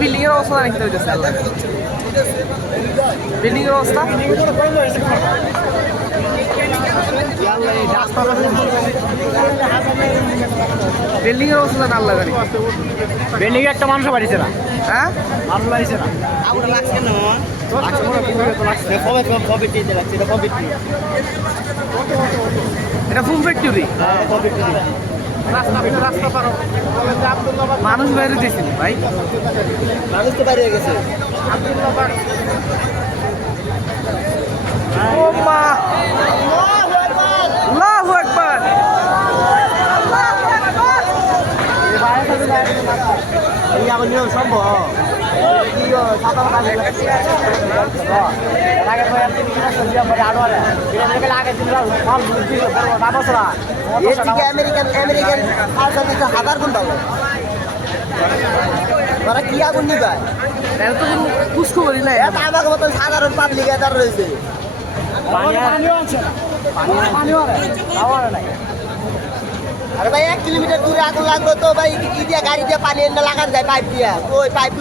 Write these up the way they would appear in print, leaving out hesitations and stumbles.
building এর অবস্থা দেখতে হইতেছে বিল্ডিং এর অবস্থা বিল্ডিং এর অবস্থা না আল্লাহ জানি বিল্ডিং এ একটা মানুষ বাড়িছে না হ্যাঁ মানুষ বাড়িছে না আগুন লাগছে না মামা কবে টিতে লাগছে এটা কবে টি এটা ফুল ফ্যাক্টরি কবে টি রাস্তা পারো মানুষ বাইরে দিয়েছিল ভাই মানুষ তো বাইরে গেছে ও মা আল্লাহু আকবার এই আগুন নিয়ম সম্ভব আমেরিকান হাজার গুণ পাবো ওরা কি আগুন নিবে এটা তো কোনো খুশখবরই নাই আমাকে মতন সাধারণ পাবলিক এদার রয়েছে আরে ভাই 1 কিলোমিটার দূরে আগুন লাগলো তো ভাই কি দিয়ে গাড়ি দিয়ে পানি এনে লাগান যায় পাইপ দিয়ে ওই পাইপ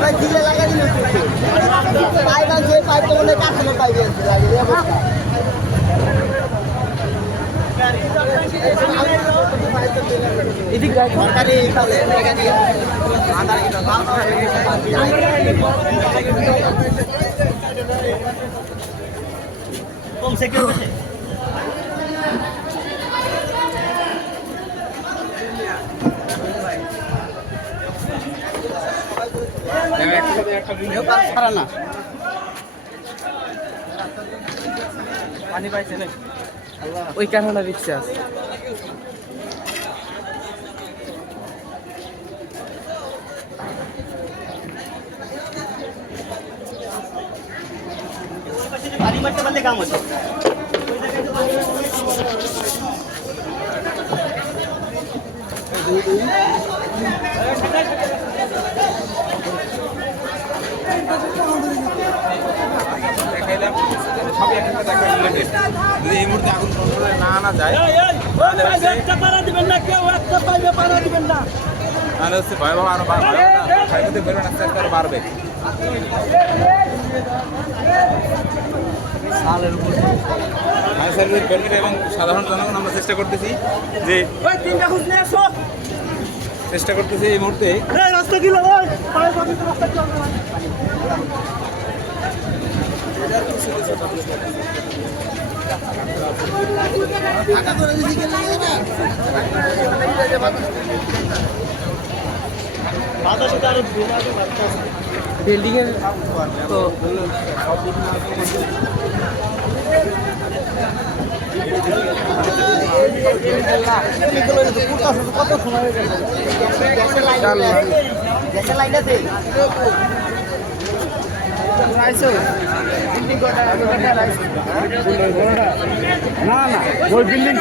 ভাই দিলে লাগা দিল পাইপ আছে পাইপ তো মনে কাঠানো পাইপ আছে লাগিয়ে এদিক গাড়ি সরকারি কম সিকিউর পানি পাইছে না ওই কারণে রিক্সা আছে পানি মারতে পারলে কাম হচ্ছে যদি এই মুহূর্তে আগুন কন্ট্রোলে না আনা যায় তাহলে হচ্ছে ভয়াবহ আরো ক্ষয়ক্ষতি পরিমাণ আস্তে আস্তে আরো বাড়বে ফায়ার সার্ভিসের কর্মীরা এবং সাধারণ জনগণ আমরা চেষ্টা করতেছি এই মুহূর্তে রাস্তা কি বিল্ডিং এর তো কত সময় হয়ে গেছে গ্যাসের লাইন আছে না না ওই বিল্ডিং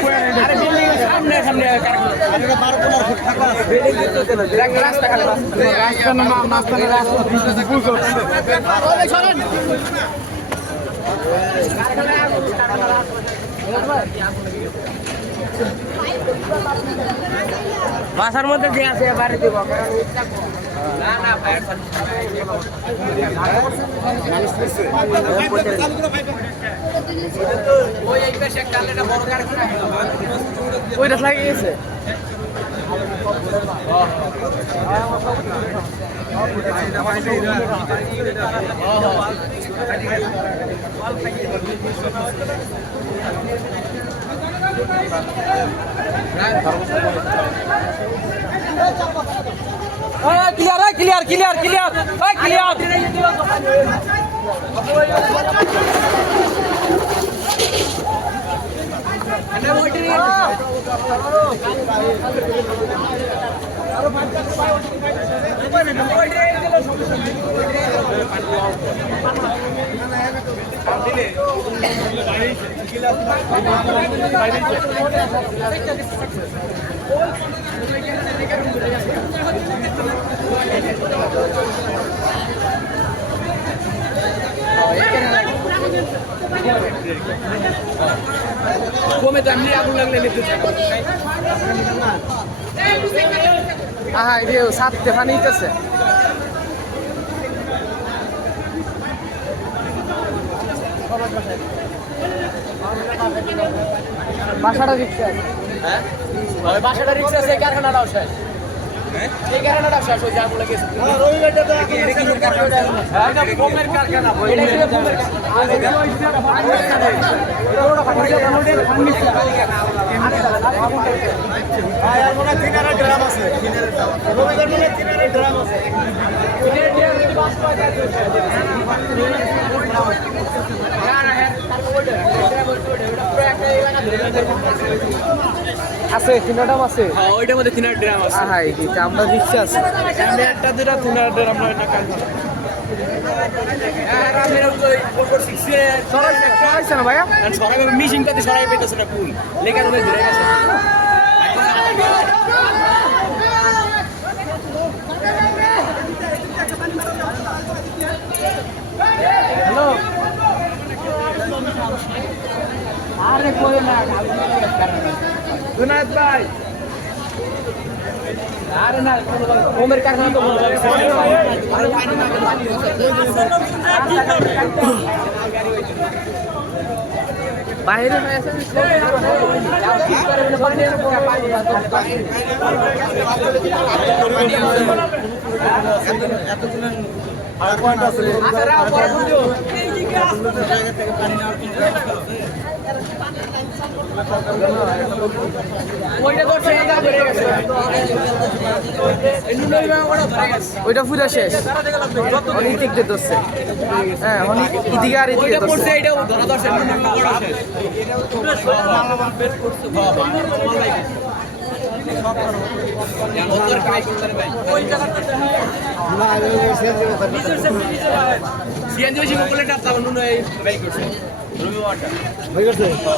বাসার মধ্যে যে আছে বাড়ি দিব না না ওইটা লাগিয়েছে clear clear clear clear clear কমে তো এমনি আগুন লাগলে লিখতে আহা এই যে সাততে পানি নিতেছে বাসাটা রিক্সা আছে হ্যাঁ বাসাটা রিক্সা আছে কারখানাটাও শেষ এই কারখানাটা শেষ হয়ে যায় বলে গেছে রবিবারটা তো এটা বোমের কারখানা এটা কি বোমের আর মনে তিনারা ড্রাম আছে রবিবার মনে তিনারা ড্রাম আছে আছে তিনটাম আছে হ্যাঁ ওইটার মধ্যে তিনার ড্রাম আছে হ্যাঁ এইটা আমরা রিক্সা আছে আমি একটা দুটা তিনার ড্রাম না কাজ সরাইছে না ভাইয়া সরাই মিশিংটাতে সরাই পেতেছে না কুল লেখা ধরে ধরে গেছে হ্যালো আরে কই না জুনায়েদ ভাই আরে না ওমের কারখানা তো বন্ধ হয়ে বাইরে হয়ে আছে ওইটা পুরা শেষ অনেক টিকতে ধরছে হ্যাঁ অনেক ইদিকে আর এদিকে ধরছে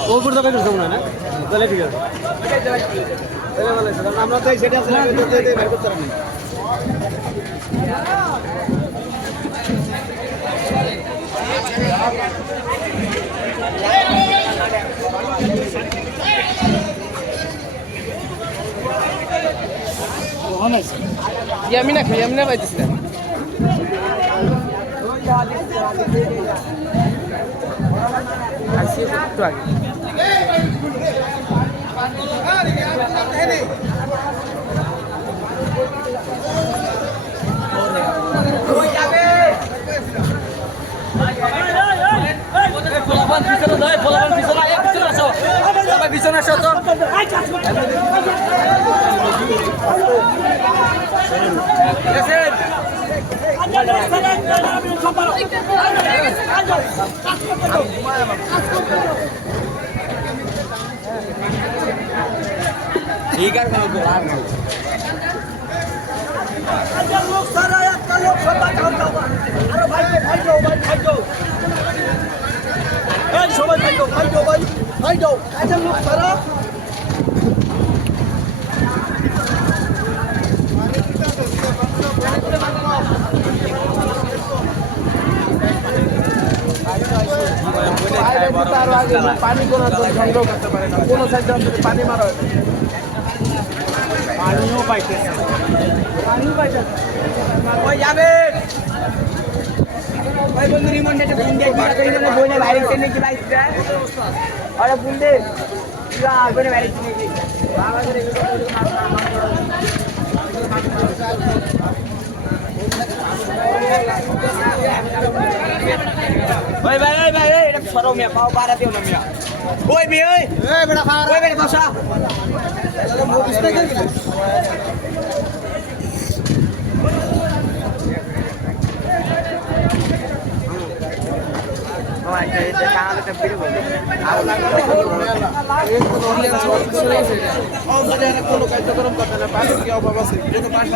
ওপর তো বের করতে না তাহলে ঠিক আছে তাহলে ভালো আছে কারণ আমরা তো সেটা আসলে বের করতে পারি আমি না খাই আমি না পাইতেছি না আসি একটু আগে পিছনে আসো তো ঠিক আছে পানি কোনো সংগ্রহ করতে পারে না কোনো সাইডে পানি মারা হয় পানিও পাইতেছে পানিও পাইছে ওই যাবে ওই বন্ধু রিমন্ডে ফোন দিয়ে কি করে না বইনে বাইরে থেকে কি বাইকটা আরে ফোন দে যা বইনে বাইরে থেকে কি বাবা করে ওই ভাই এটা সরো মিয়া পাও বাড়া দিও না মিয়া ওই মিয়া ওই বেটা খা ওই বেটা বসা মুভিস দেখে তোমার একটা কানাডাটা বেড়ে বলবে কোনো কার্যক্রম করতে না পাশের কি অভাব আছে পানি